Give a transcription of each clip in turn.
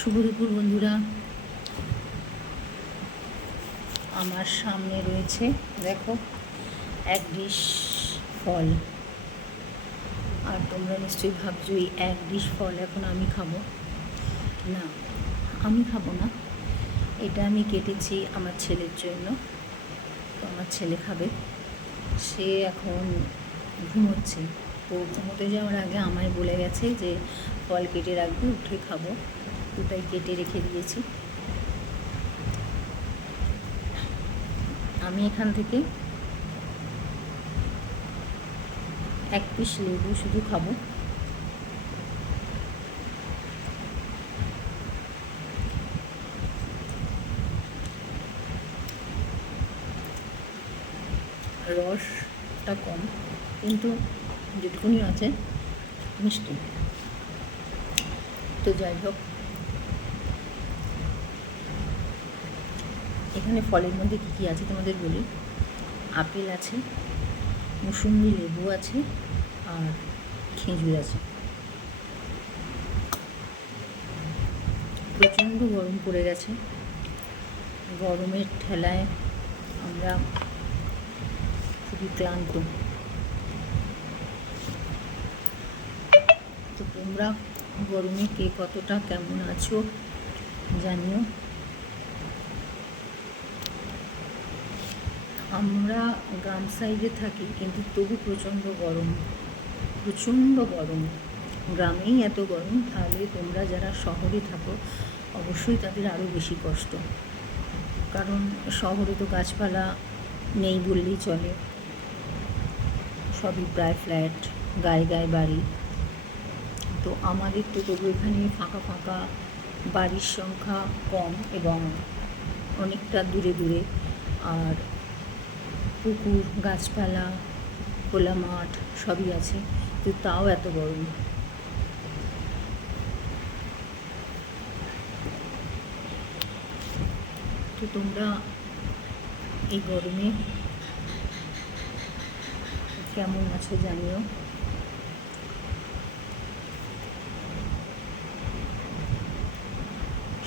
শুভ দুপুর বন্ধুরা। আমার সামনে রয়েছে দেখো এক ডিশ ফল। আর তোমরা নিশ্চয়ই ভাবছো এই এক ডিশ ফল এখন আমি খাবো না। আমি খাবো না, এটা আমি কেটেছি আমার ছেলের জন্য। তো আমার ছেলে খাবে, সে এখন ঘুমোচ্ছে। তো ঘুমোতে যাওয়ার আগে আমায় বলে গেছে যে ফল কেটে রাখবে, উঠে খাবো। তো তাই কেটে রেখে দিয়েছি। আমি এখান থেকে এক পিস লেবু শুধু খাবো। রসটা কম, কিন্তু যেটুকুনি আছে মিষ্টি। তো যাই হোক, এখানে ফলের মধ্যে কী কী আছে তোমাদের বলি। আপেল আছে, মুসুম্বি লেবু আছে, আর খেজুর আছে। প্রচণ্ড গরম পড়ে গেছে। গরমের ঠেলায় আমরা খুবই ক্লান্ত। তো তোমরা গরমে কে কতটা কেমন আছো জানিও। আমরা গ্রাম সাইডে থাকি, কিন্তু তবু প্রচণ্ড গরম, প্রচণ্ড গরম। গ্রামেই এত গরম, তাহলে তোমরা যারা শহরে থাকো অবশ্যই তাদের আরও বেশি কষ্ট। কারণ শহরে তো গাছপালা নেই বললেই চলে, সবই প্রায় ফ্ল্যাট, গায়ে গায়ে বাড়ি। তো আমাদের তো তবু এখানে ফাঁকা ফাঁকা বাড়ির সংখ্যা কম এবং অনেকটা দূরে দূরে, আর পুকুর, গাছপালা, খোলা মাঠ সবই আছে, তো তাও এত গরম। তো তোমরা এই গরমে কেমন আছো জানিও।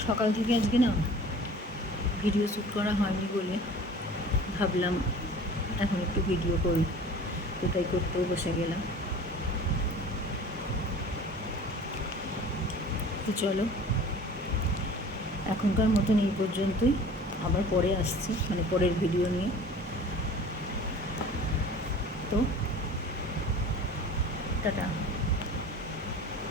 সকাল থেকে আজকে না ভিডিও শ্যুট করা হয়নি বলে ভাবলাম এখন একটু ভিডিও করি, তো তাই করতেও বসে গেলাম। তো চলো, এখনকার মতন এই পর্যন্তই। আবার পরে আসছি, মানে পরের ভিডিও নিয়ে। তো টাটা।